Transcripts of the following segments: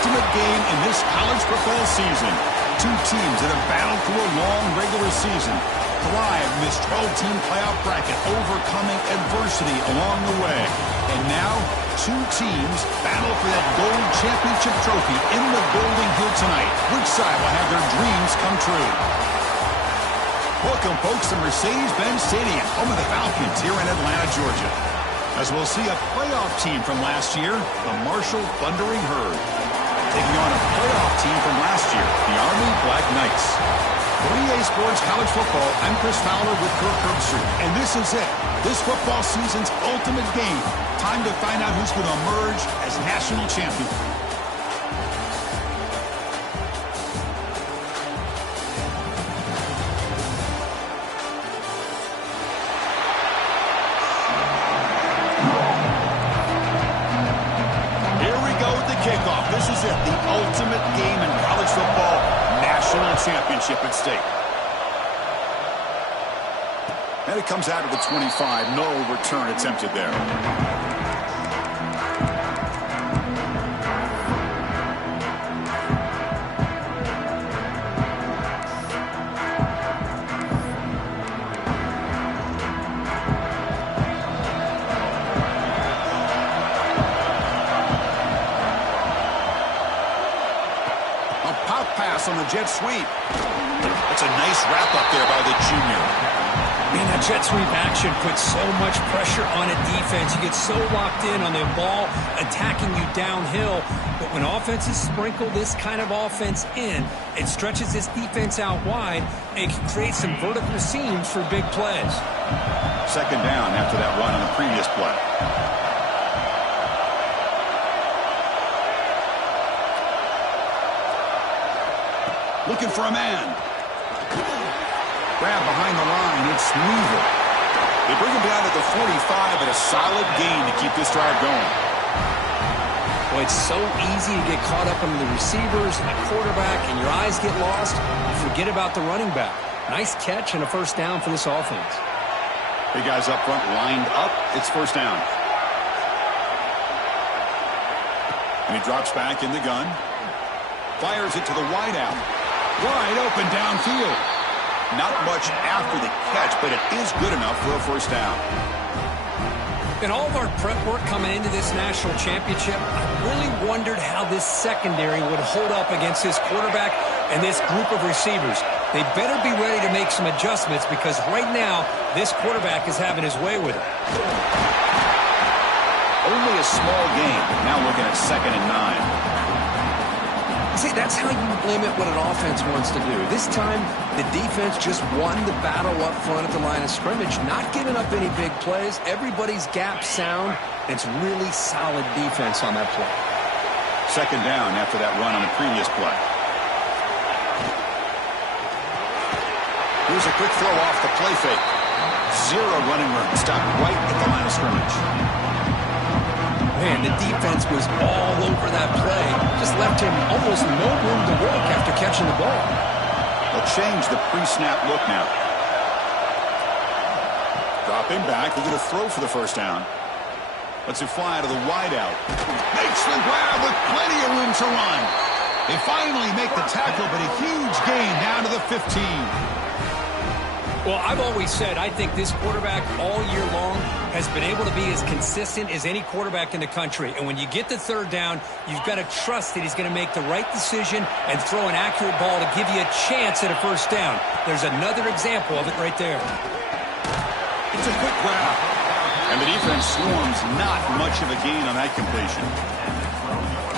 ultimate game in this college football season. Two teams that have battled through a long regular season, thrived in this 12-team playoff bracket, overcoming adversity along the way. And now, two teams battle for that gold championship trophy in the building here tonight. Which side will have their dreams come true? Welcome, folks, to Mercedes-Benz Stadium, home of the Falcons here in Atlanta, Georgia. As we'll see a playoff team from last year, the Marshall Thundering Herd, taking on a playoff team from last year, the Army Black Knights. For EA Sports College Football, I'm Chris Fowler with Kirk Herbstreit, and this is it. This football season's ultimate game. Time to find out who's going to emerge as national champion. Kickoff. This is it, the ultimate game in college football, national championship at stake. And it comes out of the 25. No return attempted there. On the jet sweep. That's a nice wrap up there by the junior. Man, that jet sweep action puts so much pressure on a defense. You get so locked in on the ball attacking you downhill. But when offenses sprinkle this kind of offense in, it stretches this defense out wide and it can create some vertical seams for big plays. Second down after that run on the previous play. Looking for a man. Grab behind the line. It's Weaver. They bring him down at the 45 at a solid gain to keep this drive going. Well, it's so easy to get caught up in the receivers and the quarterback, and your eyes get lost. You forget about the running back. Nice catch and a first down for this offense. Big guys up front lined up. It's first down. And he drops back in the gun. Fires it to the wideout. Wide open downfield. Not much after the catch, but it is good enough for a first down. In all of our prep work coming into this national championship, I really wondered how this secondary would hold up against this quarterback and this group of receivers. They better be ready to make some adjustments because right now, this quarterback is having his way with it. Only a small gain. Now looking at 2nd and 9. See, that's how you limit what an offense wants to do. This time, the defense just won the battle up front at the line of scrimmage, not giving up any big plays. Everybody's gap sound. It's really solid defense on that play. Second down after that run on the previous play. Here's a quick throw off the play fake. Zero running room. Stopped right at the line of scrimmage. Man, the defense was all over that play. Just left him almost no room to work after catching the ball. They'll change the pre-snap look now. Dropping back. They're going to throw for the first down. Lets it fly to the wideout. Makes the grab with plenty of room to run. They finally make the tackle, but a huge gain down to the 15. Well, I've always said I think this quarterback all year long has been able to be as consistent as any quarterback in the country. And when you get the third down, you've got to trust that he's going to make the right decision and throw an accurate ball to give you a chance at a first down. There's another example of it right there. It's a quick grab. And the defense swarms, not much of a gain on that completion.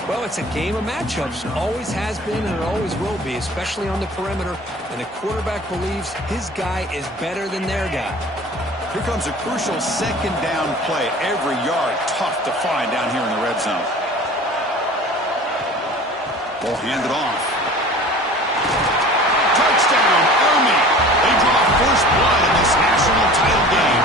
Well, it's a game of matchups. Always has been and it always will be, especially on the perimeter. And the quarterback believes his guy is better than their guy. Here comes a crucial second down play. Every yard tough to find down here in the red zone. Ball handed off. Touchdown, Army. They draw first blood in this national title game.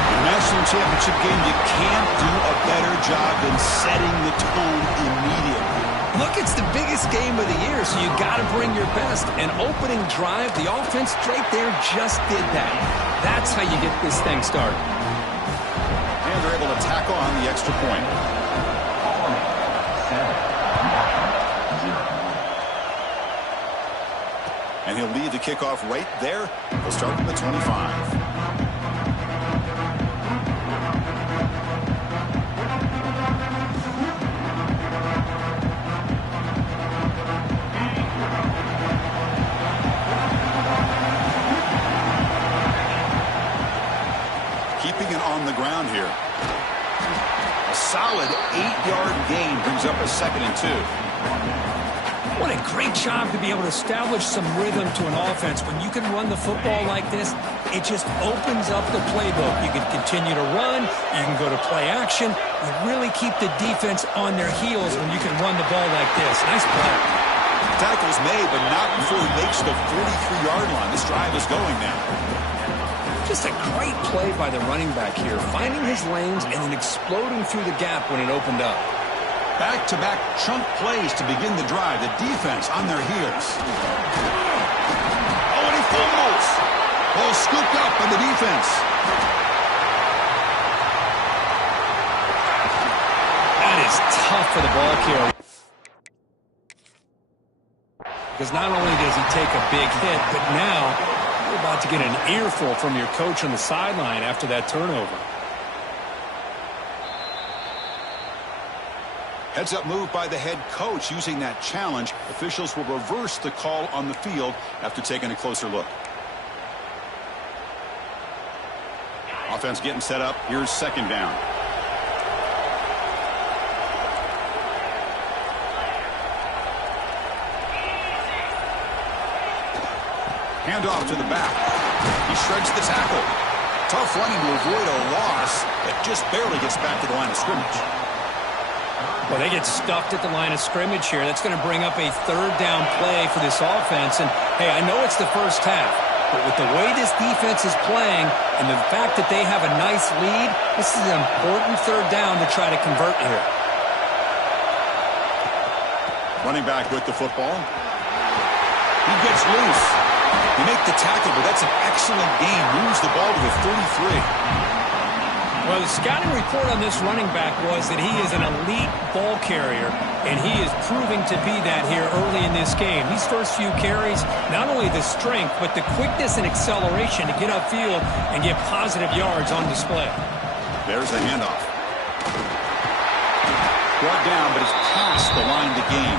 In a national championship game, you can't do a better job than setting the tone immediately. Look, it's the biggest game of the year, so you got to bring your best. An opening drive, the offense straight there just did that. That's how you get this thing started. And they're able to tackle on the extra point. And he'll lead the kickoff right there. They'll start from the 25. Keeping it on the ground here. A solid 8-yard gain brings up a 2nd and 2. What a great job to be able to establish some rhythm to an offense. When you can run the football like this, it just opens up the playbook. You can continue to run. You can go to play action. You really keep the defense on their heels when you can run the ball like this. Nice play. Tackle's made, but not before he makes the 43-yard line. This drive is going now. Just a great play by the running back here, finding his lanes and then exploding through the gap when it opened up. Back-to-back chunk plays to begin the drive. The defense on their heels. Oh, and he fumbles. Ball scooped up by the defense. That is tough for the ball carrier. Because not only does he take a big hit, but now you're about to get an earful from your coach on the sideline after that turnover. Heads-up move by the head coach using that challenge. Officials will reverse the call on the field after taking a closer look. Offense getting set up. Here's 2nd down. Hand off to the back. He shreds the tackle. Tough running to avoid a loss that just barely gets back to the line of scrimmage. Well, they get stuffed at the line of scrimmage here. That's going to bring up a 3rd down play for this offense. And, hey, I know it's the first half, but with the way this defense is playing and the fact that they have a nice lead, this is an important 3rd down to try to convert here. Running back with the football. He gets loose. They make the tackle, but that's an excellent gain. Moves the ball to the 33. Well, the scouting report on this running back was that he is an elite ball carrier, and he is proving to be that here early in this game. These first few carries, not only the strength, but the quickness and acceleration to get upfield and get positive yards on display. There's the handoff. Brought down, but it's past the line to gain.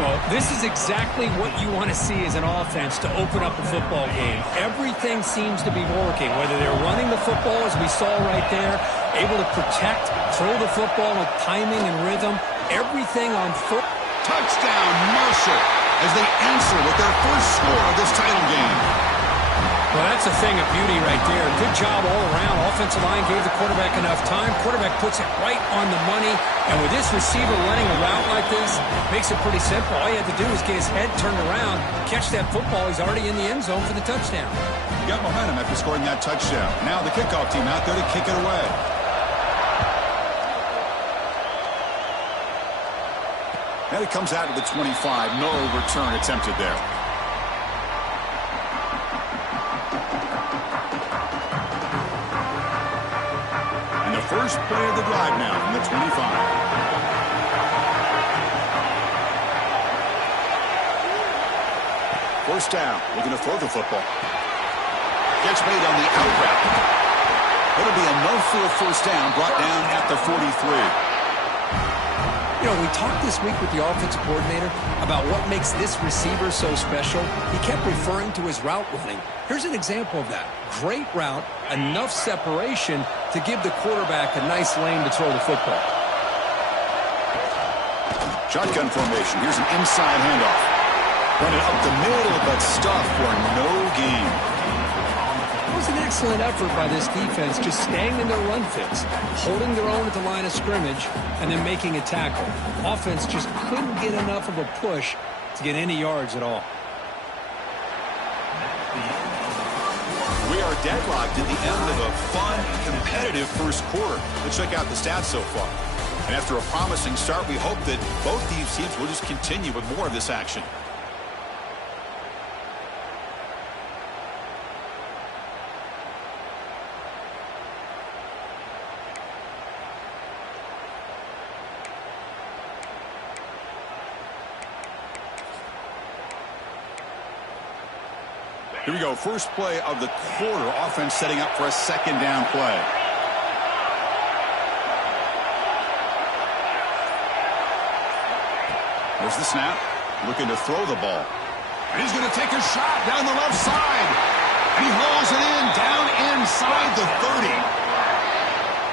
Well, this is exactly what you want to see as an offense to open up a football game. Everything seems to be working, whether they're running the football, as we saw right there, able to protect, throw the football with timing and rhythm, everything on foot. Touchdown, Marshall, as they answer with their first score of this title game. Well, that's a thing of beauty right there. Good job all around. Offensive line gave the quarterback enough time. Quarterback puts it right on the money. And with this receiver running a route like this, makes it pretty simple. All you have to do is get his head turned around, catch that football. He's already in the end zone for the touchdown. He got momentum after scoring that touchdown. Now the kickoff team out there to kick it away. And it comes out to the 25. No return attempted there. First play of the drive now from the 25. First down, looking to throw the football. Gets made on the out route. It'll be enough for a first down, brought down at the 43. You know, we talked this week with the offensive coordinator about what makes this receiver so special. He kept referring to his route running. Here's an example of that. Great route, enough separation to give the quarterback a nice lane to throw the football. Shotgun formation. Here's an inside handoff. Run it up the middle, but stuff for no gain. It was an excellent effort by this defense, just staying in their run fits, holding their own at the line of scrimmage, and then making a tackle. Offense just couldn't get enough of a push to get any yards at all. We are deadlocked at the end of a fun, competitive first quarter. Let's check out the stats so far. And after a promising start, we hope that both these teams will just continue with more of this action. Here we go. First play of the quarter. Offense setting up for a second down play. There's the snap. Looking to throw the ball. And he's going to take a shot down the left side. And he hauls it in down inside the 30.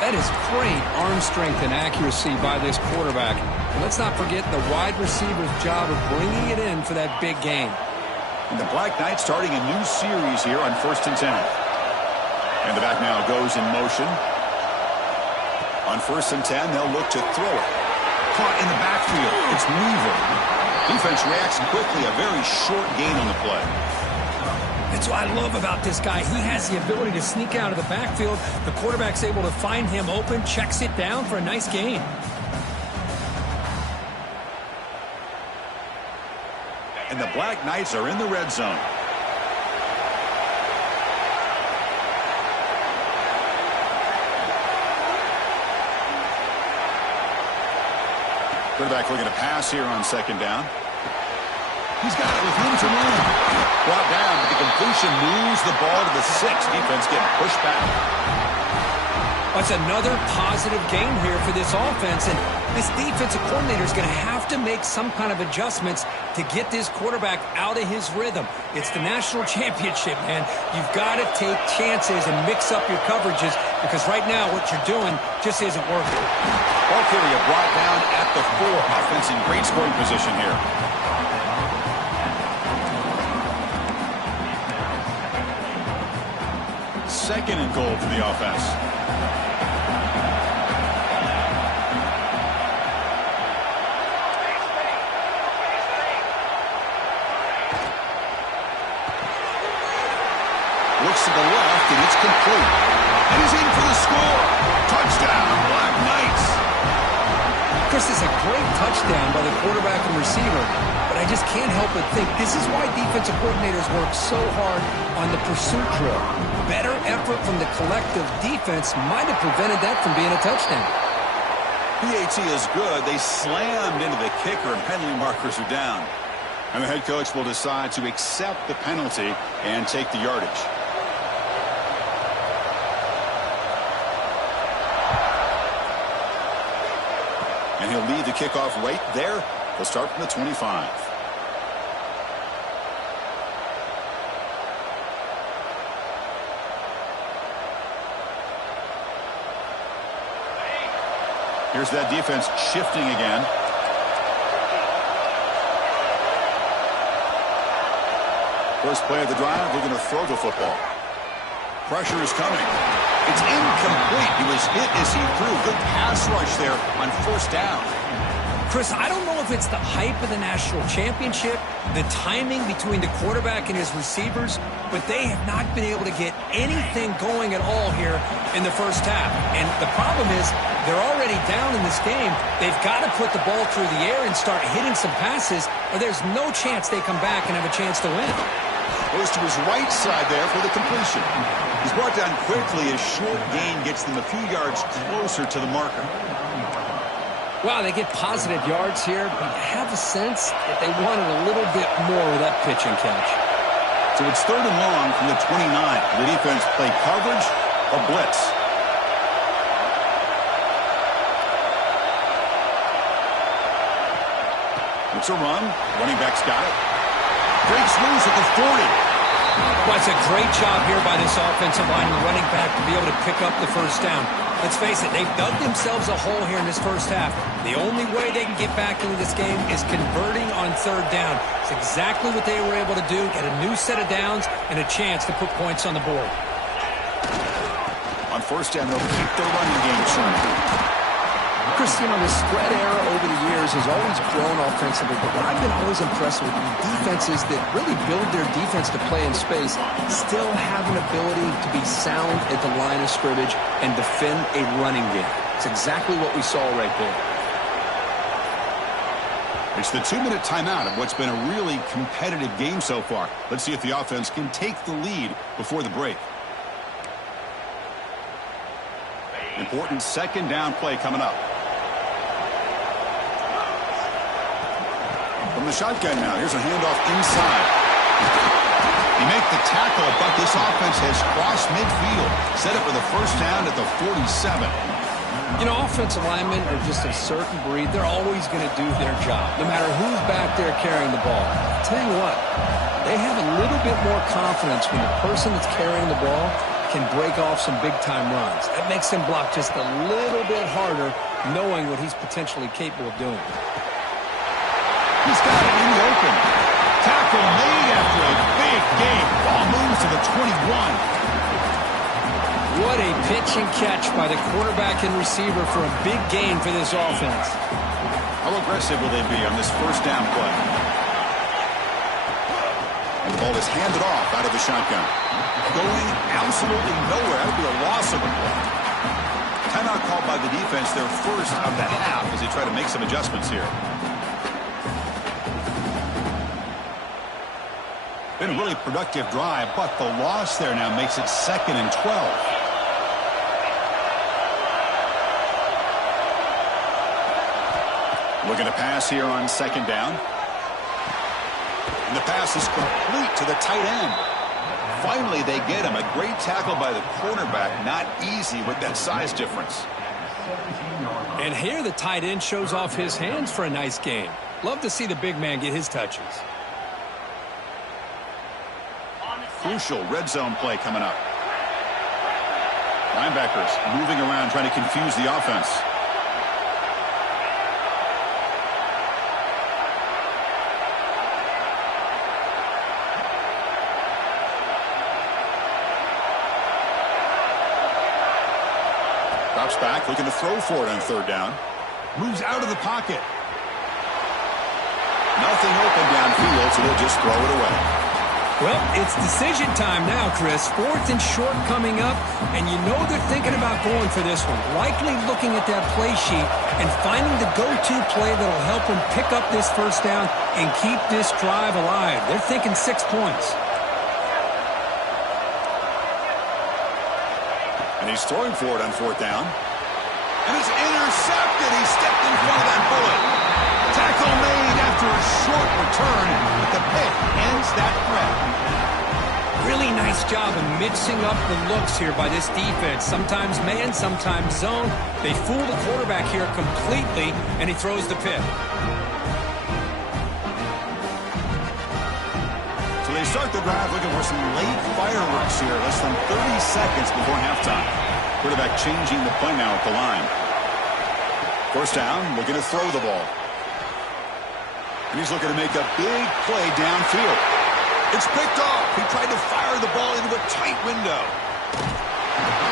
That is great arm strength and accuracy by this quarterback. And let's not forget the wide receiver's job of bringing it in for that big gain. And the Black Knights starting a new series here on 1st and 10. And the back now goes in motion. On 1st and 10, they'll look to throw it. Caught in the backfield. It's Weaver. Defense reacts quickly. A very short gain on the play. That's what I love about this guy. He has the ability to sneak out of the backfield. The quarterback's able to find him open, checks it down for a nice gain. And the Black Knights are in the red zone. Quarterback looking to pass here on second down. He's got it with room to move. Brought down, but the completion moves the ball to the 6. Defense getting pushed back. That's another positive game here for this offense, and this defensive coordinator is going to have to make some kind of adjustments to get this quarterback out of his rhythm. It's the national championship, man. You've got to take chances and mix up your coverages because right now what you're doing just isn't working. Ball carrier brought down at the 4. Offense in great scoring position here. Second and goal for the offense. Looks to the left, and it's complete. And he's in for the score. Touchdown, Black Knights. Chris, is a great touchdown by the quarterback and receiver, but I just can't help but think this is why defensive coordinators work so hard on the pursuit drill. Better effort from the collective defense might have prevented that from being a touchdown. PAT is good. They slammed into the kicker, and penalty markers are down. And the head coach will decide to accept the penalty and take the yardage. And he'll lead the kickoff right there. He'll start from the 25. Here's that defense shifting again. First play of the drive, they're going to throw the football. Pressure is coming. It's incomplete. He was hit as he threw. Good pass rush there on first down. Chris, I don't know if it's the hype of the national championship, the timing between the quarterback and his receivers, but they have not been able to get anything going at all here in the first half. And the problem is they're already down in this game. They've got to put the ball through the air and start hitting some passes, or there's no chance they come back and have a chance to win. Goes to his right side there for the completion. He's brought down quickly. His short gain gets them a few yards closer to the marker. Wow, they get positive yards here, but I have a sense that they wanted a little bit more of that pitch and catch. So it's third and long from the 29. The defense play coverage or blitz. It's a run. Running back's got it. Breaks loose at the 40. Well, it's a great job here by this offensive line and the running back to be able to pick up the first down. Let's face it, they've dug themselves a hole here in this first half. The only way they can get back into this game is converting on third down. It's exactly what they were able to do, get a new set of downs and a chance to put points on the board. On first down, they'll keep their running game turning. Chris, you know, the spread era over the years has always grown offensively, but what I've been always impressed with is defenses that really build their defense to play in space still have an ability to be sound at the line of scrimmage and defend a running game. It's exactly what we saw right there. It's the 2-minute timeout of what's been a really competitive game so far. Let's see if the offense can take the lead before the break. Important second down play coming up. From the shotgun now, here's a handoff inside. He made the tackle, but this offense has crossed midfield. Set it for the first down at the 47. You know, offensive linemen are just a certain breed. They're always going to do their job, no matter who's back there carrying the ball. I'll tell you what, they have a little bit more confidence when the person that's carrying the ball can break off some big-time runs. That makes him block just a little bit harder, knowing what he's potentially capable of doing. He's got it in the open. Tackle made after a big gain. Ball moves to the 21. What a pitch and catch by the quarterback and receiver for a big gain for this offense. How aggressive will they be on this first down play? And the ball is handed off out of the shotgun. Going absolutely nowhere. That would be a loss of a play. Timeout called by the defense, their first of the half, as they try to make some adjustments here. Been a really productive drive, but the loss there now makes it 2nd and 12. Looking to pass here on 2nd down. And the pass is complete to the tight end. Finally, they get him. A great tackle by the cornerback. Not easy with that size difference. And here the tight end shows off his hands for a nice gain. Love to see the big man get his touches. Crucial red zone play coming up. Linebackers moving around trying to confuse the offense. Drops back, looking to throw for it on 3rd down. Moves out of the pocket. Nothing open downfield, so they'll just throw it away. Well, it's decision time now, Chris. 4th and short coming up, and you know they're thinking about going for this one. Likely looking at that play sheet and finding the go-to play that'll help them pick up this first down and keep this drive alive. They're thinking 6 points. And he's throwing for it on 4th down. And it's intercepted. He stepped in front of that bullet. Tackle made after a short return, but the pick ends that threat. Really nice job of mixing up the looks here by this defense. Sometimes man, sometimes zone. They fool the quarterback here completely, and he throws the pick. So they start the drive looking for some late fireworks here. Less than 30 seconds before halftime. Quarterback changing the play now at the line. First down, looking to throw the ball. And he's looking to make a big play downfield. It's picked off. He tried to fire the ball into a tight window.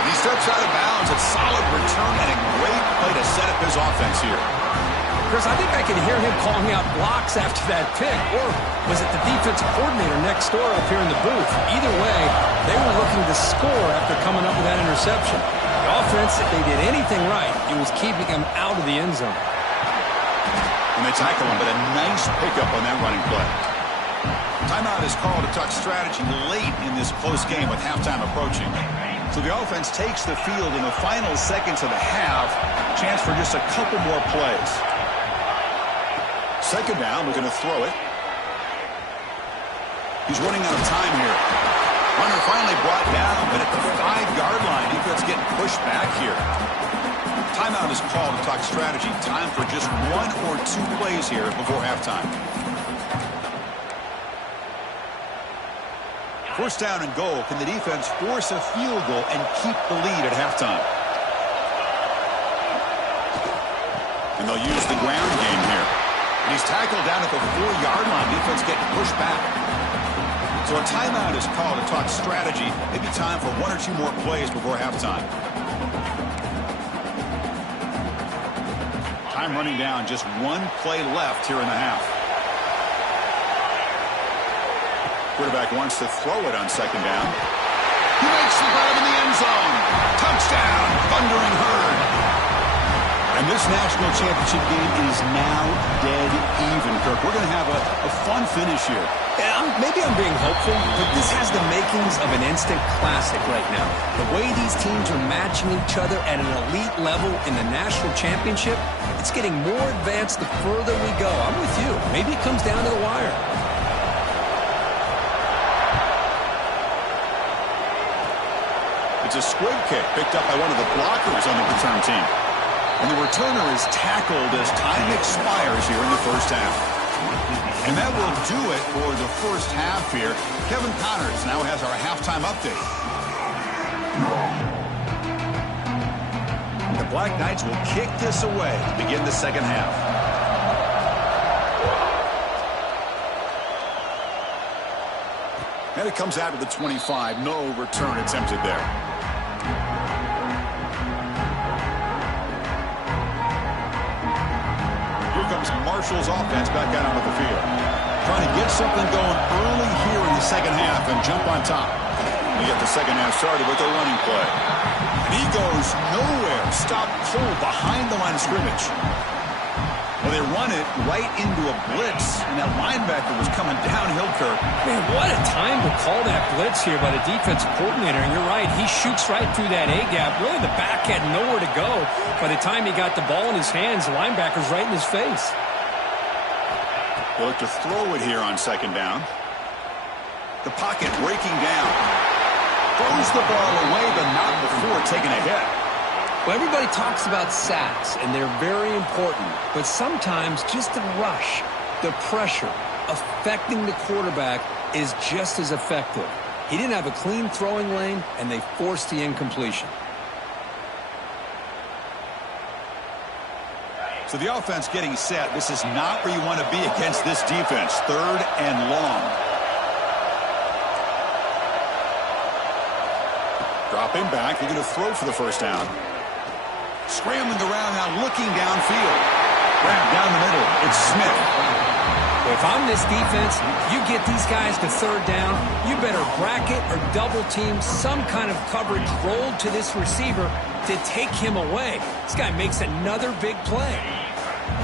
He steps out of bounds. A solid return and a great play to set up his offense here. Chris, I think I can hear him calling out blocks after that pick. Or was it the defensive coordinator next door up here in the booth? Either way, they were looking to score after coming up with that interception. The offense, if they did anything right, it was keeping him out of the end zone. And they tackle him, but a nice pickup on that running play. Timeout is called to talk strategy late in this close game with halftime approaching. So the offense takes the field in the final seconds of the half. Chance for just a couple more plays. 2nd down, we're going to throw it. He's running out of time here. Runner finally brought down, but at the 5-yard line, defense getting pushed back here. Timeout is called to talk strategy. Time for just 1 or 2 plays here before halftime. First down and goal. Can the defense force a field goal and keep the lead at halftime? And they'll use the ground game here. And he's tackled down at the 4-yard line. Defense getting pushed back. So a timeout is called to talk strategy. Maybe time for 1 or 2 more plays before halftime. Time running down. Just 1 play left here in the half. Quarterback wants to throw it on 2nd down. He makes the grab in the end zone. Touchdown, Thundering Herd. And this national championship game is now dead even, Kirk. We're going to have a fun finish here. Yeah, maybe I'm being hopeful, but this has the makings of an instant classic right now. The way these teams are matching each other at an elite level in the national championship, it's getting more advanced the further we go. I'm with you. Maybe it comes down to the wire. a squib kick picked up by one of the blockers on the return team. And the returner is tackled as time expires here in the first half. And that will do it for the first half here. Kevin Connors now has our halftime update. The Black Knights will kick this away to begin the second half. And it comes out of the 25. No return attempted there. Here comes Marshall's offense back out onto the field. Trying to get something going early here in the second half and jump on top. We get the second half started with a running play. And he goes nowhere. Stop cold behind the line of scrimmage. Well, they run it right into a blitz, and that linebacker was coming downhill, Kirk. Man, what a time to call that blitz here by the defensive coordinator. And you're right, he shoots right through that A-gap. Really, the back had nowhere to go. By the time he got the ball in his hands, the linebacker's right in his face. They'll look to throw it here on second down. The pocket breaking down. Throws the ball away, but not before taking a hit. Well, everybody talks about sacks, and they're very important. But sometimes just the rush, the pressure, affecting the quarterback is just as effective. He didn't have a clean throwing lane, and they forced the incompletion. So the offense getting set. This is not where you want to be against this defense. Third and long. Dropping back. They're going to throw for the first down. Scrambling around now, looking downfield. Grab down the middle. It's Smith. Well, if I'm this defense, you get these guys to third down, you better bracket or double team some kind of coverage rolled to this receiver to take him away. This guy makes another big play.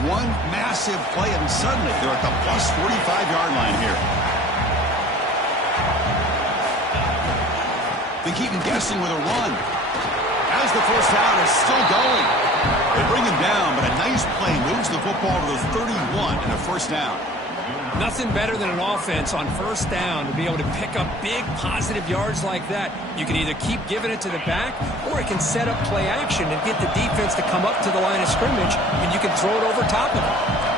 One massive play, and suddenly they're at the plus 45-yard line here. They keep him guessing with a run. As the first down is still going. They bring him down, but a nice play moves the football to the 31 and a first down. Nothing better than an offense on first down to be able to pick up big positive yards like that. You can either keep giving it to the back, or it can set up play action and get the defense to come up to the line of scrimmage, and you can throw it over top of it.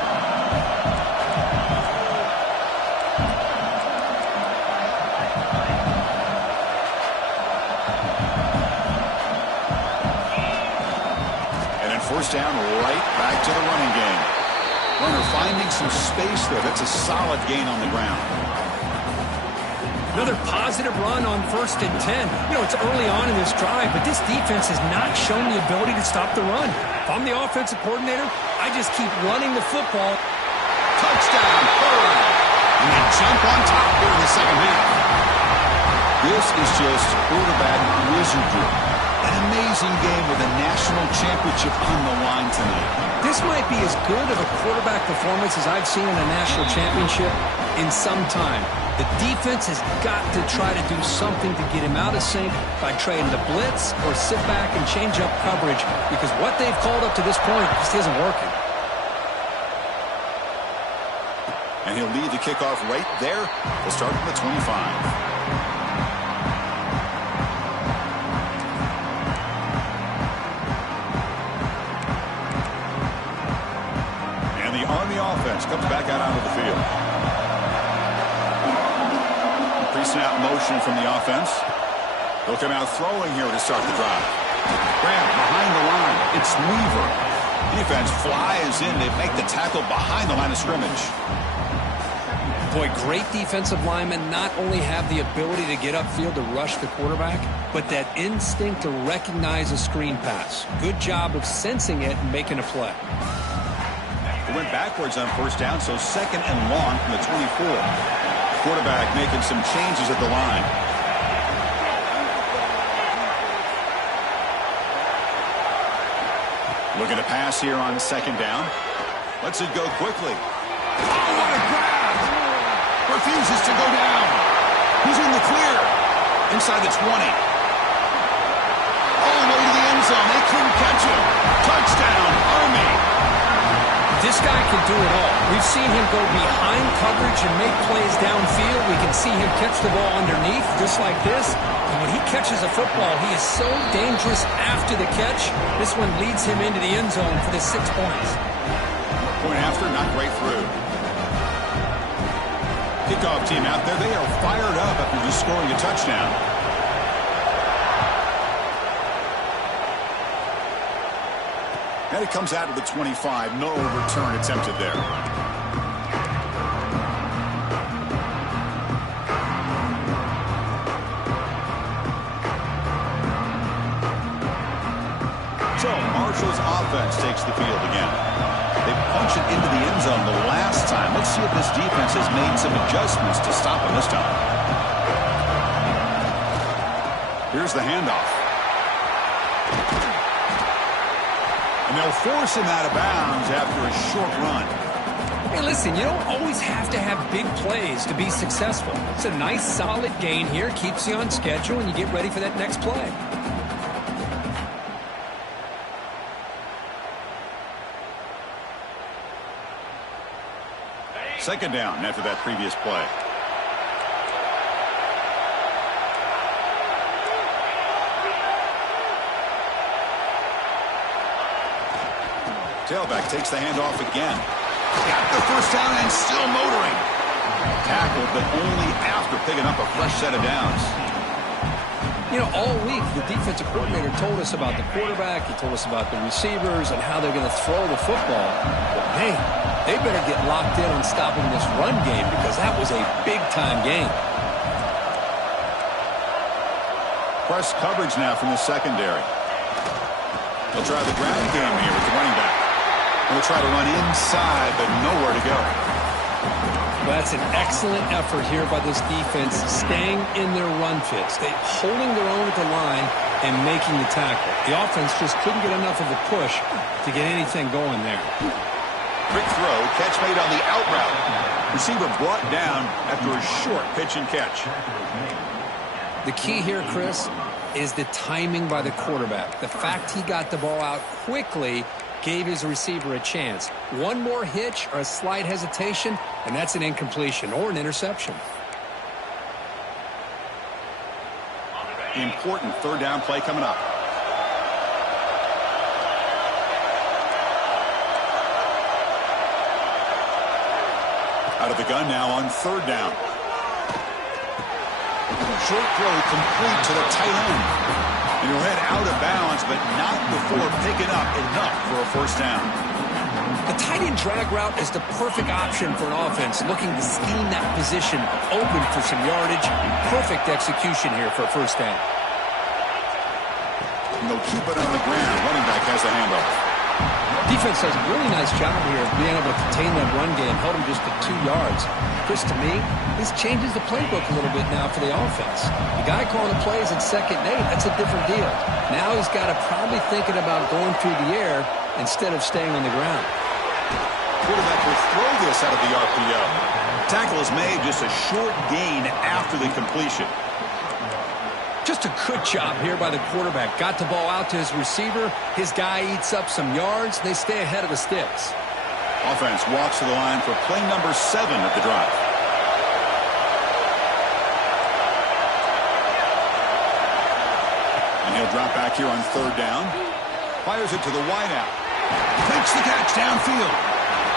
First down, right back to the running game. Runner finding some space there. That's a solid gain on the ground. Another positive run on 1st and 10. You know, it's early on in this drive, but this defense has not shown the ability to stop the run. If I'm the offensive coordinator, I just keep running the football. Touchdown, third. And they jump on top here in the second half. This is just quarterback wizardry. An amazing game with a national championship on the line tonight. This might be as good of a quarterback performance as I've seen in a national championship in some time. The defense has got to try to do something to get him out of sync by trying to blitz or sit back and change up coverage, because what they've called up to this point just isn't working. And he'll lead the kickoff right there. They'll start from the 25. Offense comes back out onto the field. Pre-snap motion from the offense. They'll come out throwing here to start the drive. Grab behind the line. It's Weaver. Defense flies in. They make the tackle behind the line of scrimmage. Boy, great defensive linemen not only have the ability to get upfield to rush the quarterback, but that instinct to recognize a screen pass. Good job of sensing it and making a play. Went backwards on first down, so second and long from the 24. Quarterback making some changes at the line. Looking to pass here on second down. Lets it go quickly. Oh, what a grab! Refuses to go down. He's in the clear. Inside the 20. All the way to the end zone. They couldn't catch him. Touchdown, Army. This guy can do it all. We've seen him go behind coverage and make plays downfield. We can see him catch the ball underneath, just like this. And when he catches a football, he is so dangerous after the catch. This one leads him into the end zone for the 6 points. Point after, not great through. Kickoff team out there, they are fired up after just scoring a touchdown. And it comes out to the 25. No return attempted there. So Marshall's offense takes the field again. They punch it into the end zone the last time. Let's see if this defense has made some adjustments to stop him this time. Here's the handoff. And they'll force him out of bounds after a short run. Hey, listen, you don't always have to have big plays to be successful. It's a nice, solid gain here. Keeps you on schedule, and you get ready for that next play. Second down after that previous play. Tailback takes the handoff again. Got the first down and still motoring. Tackled, but only after picking up a fresh set of downs. You know, all week, the defensive coordinator told us about the quarterback. He told us about the receivers and how they're going to throw the football. But, man, they better get locked in on stopping this run game because that was a big-time game. Press coverage now from the secondary. They'll try the ground game here with the running back. They'll try to run inside, but nowhere to go. Well, that's an excellent effort here by this defense, staying in their run fits. They're holding their own at the line and making the tackle. The offense just couldn't get enough of a push to get anything going there. Quick throw, catch made on the out route. Receiver brought down after a short pitch and catch. The key here, Chris, is the timing by the quarterback. The fact he got the ball out quickly gave his receiver a chance. One more hitch or a slight hesitation, and that's an incompletion or an interception. The important third down play coming up. Out of the gun now on third down. Short throw complete to the tight end. And he'll head out of bounds, but not before picking up enough for a first down. The tight end drag route is the perfect option for an offense looking to scheme that position open for some yardage. Perfect execution here for a first down. And they'll keep it on the ground. Running back has the handoff. Defense does a really nice job here of being able to contain that run game, held him just to 2 yards. Chris, to me, this changes the playbook a little bit now for the offense. The guy calling the plays at 2nd and 8, that's a different deal. Now he's got to probably thinking about going through the air instead of staying on the ground. Quarterback will throw this out of the RPO. Tackle is made, just a short gain after the completion. Just a good job here by the quarterback. Got the ball out to his receiver. His guy eats up some yards. They stay ahead of the sticks. Offense walks to the line for play number 7 of the drive. And he'll drop back here on third down. Fires it to the wideout. Makes the catch downfield.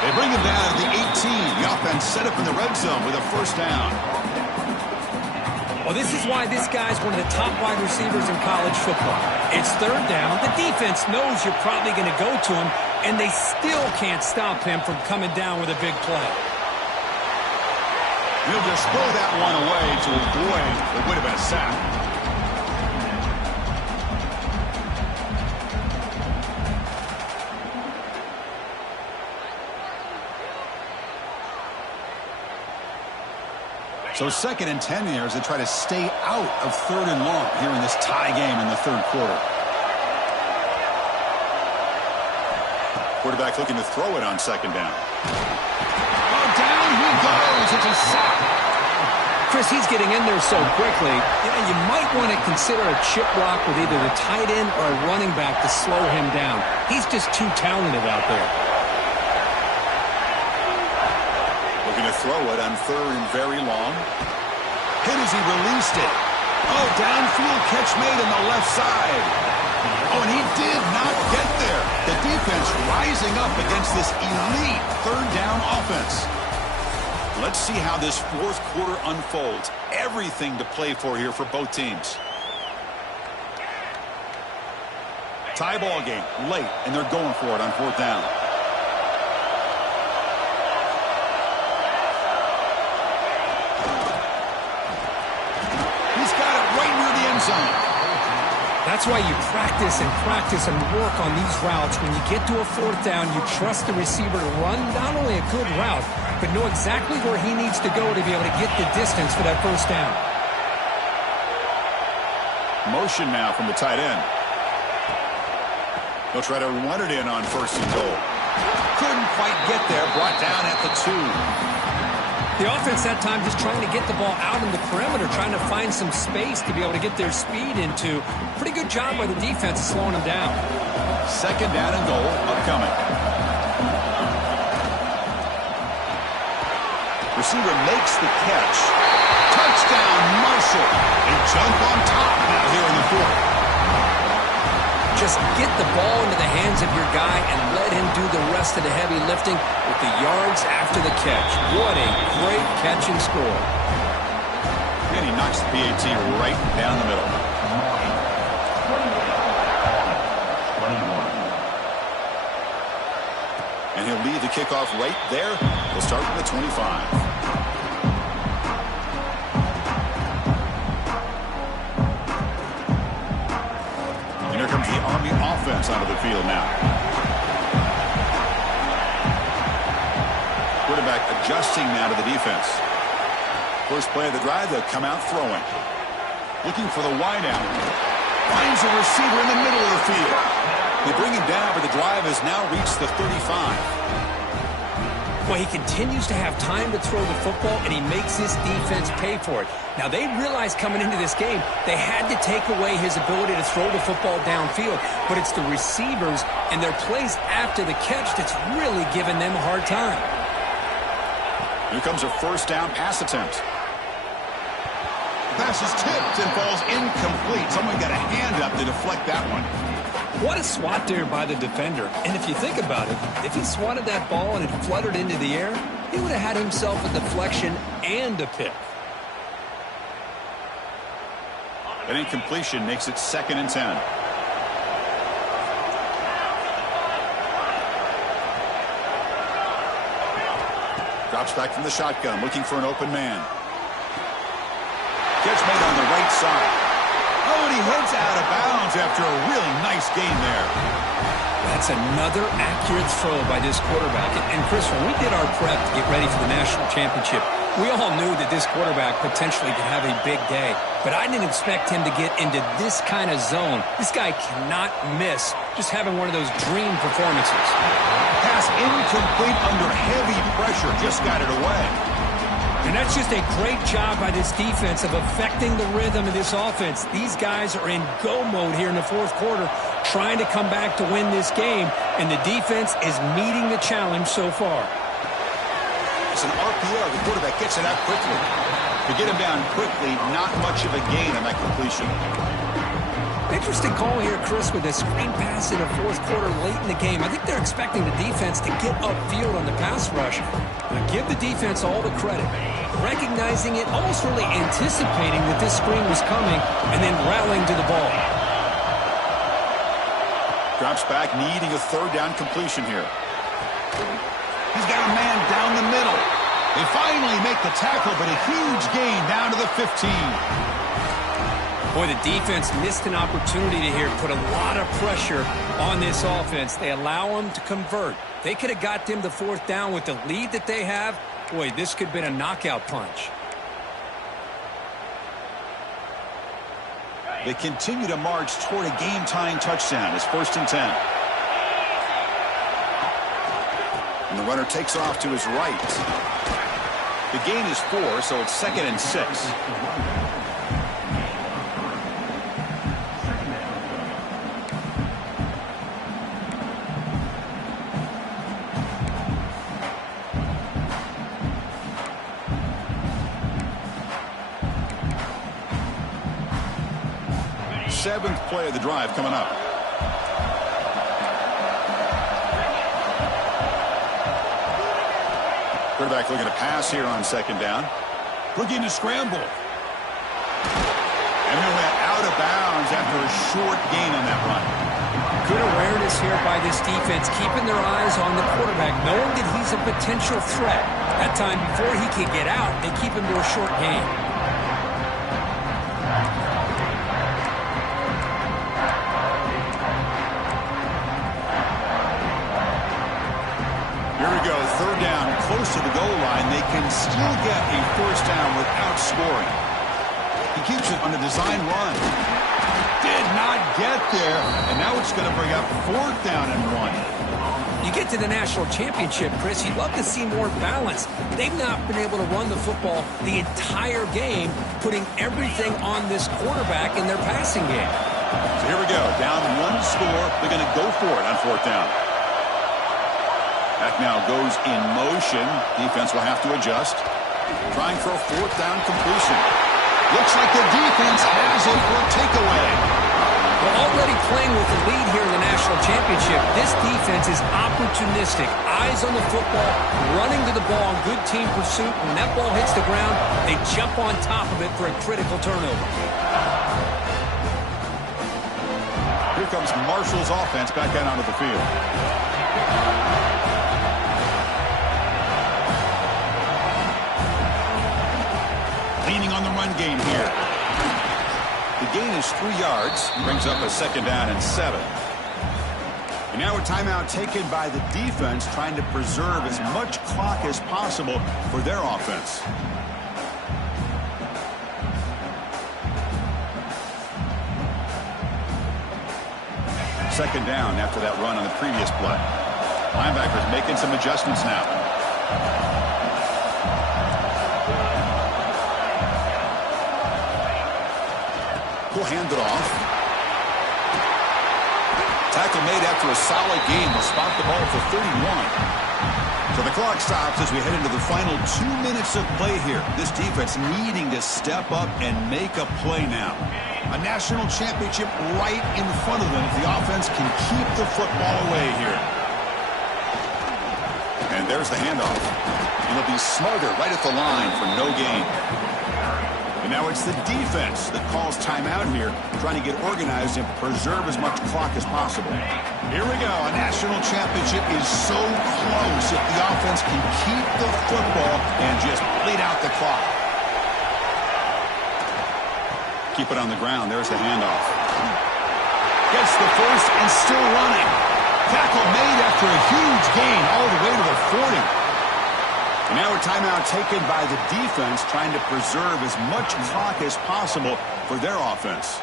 They bring him down to the 18. The offense set up in the red zone with a first down. Well, this is why this guy's one of the top wide receivers in college football. It's third down. The defense knows you're probably going to go to him, and they still can't stop him from coming down with a big play. He'll just throw that one away to avoid what would have been a sack. So 2nd and 10 here as they try to stay out of 3rd and long here in this tie game in the 3rd quarter. Quarterback looking to throw it on 2nd down. Oh, down he goes. It's a sack. Chris, he's getting in there so quickly. You might want to consider a chip block with either the tight end or a running back to slow him down. He's just too talented out there. to throw it on third and very long. Hit as he released it. Oh, downfield catch made on the left side. Oh, and he did not get there. The defense rising up against this elite third down offense. Let's see how this fourth quarter unfolds. Everything to play for here for both teams. Tie ball game late, and they're going for it on fourth down. He's got it right near the end zone. That's why you practice and work on these routes. When you get to a fourth down, you trust the receiver to run not only a good route, but know exactly where he needs to go to be able to get the distance for that first down. Motion now from the tight end. He'll try to run it in on first and goal. Couldn't quite get there. Brought down at the 2. The offense that time just trying to get the ball out in the perimeter, trying to find some space to be able to get their speed into. Pretty good job by the defense slowing them down. Second down and goal upcoming. Receiver makes the catch. Touchdown, Marshall. A jump on top now here in the fourth. Just get the ball into the hands of your guy and let him do the rest of the heavy lifting with the yards after the catch. What a great catch and score. And he knocks the PAT right down the middle. And he'll leave the kickoff right there. He'll start from the 25. Here comes the Army offense onto the field now. Quarterback adjusting now to the defense. First play of the drive, they'll come out throwing. Looking for the wideout. Finds a receiver in the middle of the field. They bring him down, but the drive has now reached the 35. Well, he continues to have time to throw the football, and he makes his defense pay for it. Now, they realized coming into this game they had to take away his ability to throw the football downfield, but it's the receivers and their plays after the catch that's really giving them a hard time. Here comes a first down pass attempt. Pass is tipped and falls incomplete. Someone got a hand up to deflect that one. What a swat there by the defender. And if you think about it, if he swatted that ball and it fluttered into the air, he would have had himself a deflection and a pick. An incompletion makes it 2nd and 10. Drops back from the shotgun, looking for an open man. Catch made on the right side. Oh, and he heads out of bounds after a really nice game there. That's another accurate throw by this quarterback. And Chris, when we did our prep to get ready for the national championship, we all knew that this quarterback potentially could have a big day. But I didn't expect him to get into this kind of zone. This guy cannot miss just having one of those dream performances. Pass incomplete under heavy pressure. Just got it away. And that's just a great job by this defense of affecting the rhythm of this offense. These guys are in go mode here in the fourth quarter, trying to come back to win this game, and the defense is meeting the challenge so far. It's an RPO. The quarterback gets it out quickly. To get him down quickly, not much of a gain on that completion. Interesting call here, Chris, with a screen pass in the fourth quarter late in the game. I think they're expecting the defense to get upfield on the pass rush. Now give the defense all the credit. Recognizing it, almost really anticipating that this screen was coming, and then rallying to the ball. Drops back, needing a third down completion here. He's got a man down the middle. They finally make the tackle, but a huge gain down to the 15. Boy, the defense missed an opportunity to here put a lot of pressure on this offense. They allow them to convert. They could have got them the fourth down with the lead that they have. Boy, this could have been a knockout punch. They continue to march toward a game-tying touchdown. It's 1st and 10. And the runner takes off to his right. The gain is 4, so it's 2nd and 6. 7th play of the drive coming up. Quarterback looking to pass here on 2nd down. Looking to scramble. And they went out of bounds after a short gain on that run. Good awareness here by this defense, keeping their eyes on the quarterback, knowing that he's a potential threat. That time, before he can get out, they keep him to a short gain. Here we go, 3rd down, close to the goal line. They can still get a 1st down without scoring. He keeps it on the design run. Did not get there, and now it's going to bring up 4th down and 1. You get to the national championship, Chris, you'd love to see more balance. They've not been able to run the football the entire game, putting everything on this quarterback in their passing game. So here we go, down 1 score. They're going to go for it on 4th down. Back now goes in motion. Defense will have to adjust. Trying for a 4th down completion. Looks like the defense has it for a takeaway. Well, already playing with the lead here in the national championship, this defense is opportunistic. Eyes on the football, running to the ball, good team pursuit. When that ball hits the ground, they jump on top of it for a critical turnover. Here comes Marshall's offense back out onto the field. Leaning on the run game here. The gain is 3 yards. Brings up a 2nd down and 7. And now a timeout taken by the defense, trying to preserve as much clock as possible for their offense. Second down after that run on the previous play. Linebackers making some adjustments now. We'll hand it off. Tackle made after a solid gain. Will spot the ball for 31. So the clock stops as we head into the final 2 minutes of play here. This defense needing to step up and make a play now. A national championship right in front of them if the offense can keep the football away here. And there's the handoff. It'll be Smarter right at the line for no gain. And now it's the defense that calls timeout here, trying to get organized and preserve as much clock as possible. Here we go. A national championship is so close if the offense can keep the football and just bleed out the clock. Keep it on the ground. There's the handoff. Gets the first and still running. Tackle made after a huge gain all the way to the 40. And now a timeout taken by the defense, trying to preserve as much clock as possible for their offense.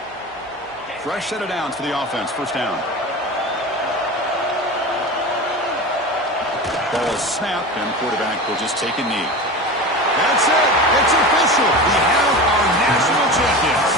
Fresh set of downs for the offense. 1st down. Ball is snapped, and the quarterback will just take a knee. That's it. It's official. We have our national champions.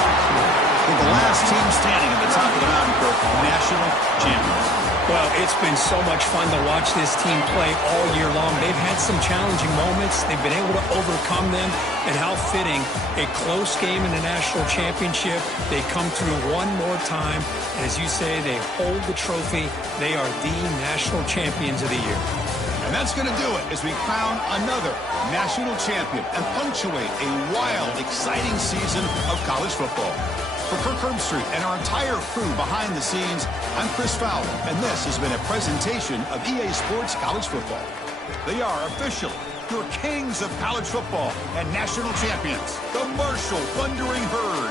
With the last team standing at the top of the mountain for national champions. Well, it's been so much fun to watch this team play all year long. They've had some challenging moments. They've been able to overcome them. And how fitting, a close game in the national championship. They come through one more time. And as you say, they hold the trophy. They are the national champions of the year. And that's going to do it as we crown another national champion and punctuate a wild, exciting season of college football. For Kirk Herbstreit and our entire crew behind the scenes, I'm Chris Fowler, and this has been a presentation of EA Sports College Football. They are officially your kings of college football and national champions, the Marshall Thundering Herd.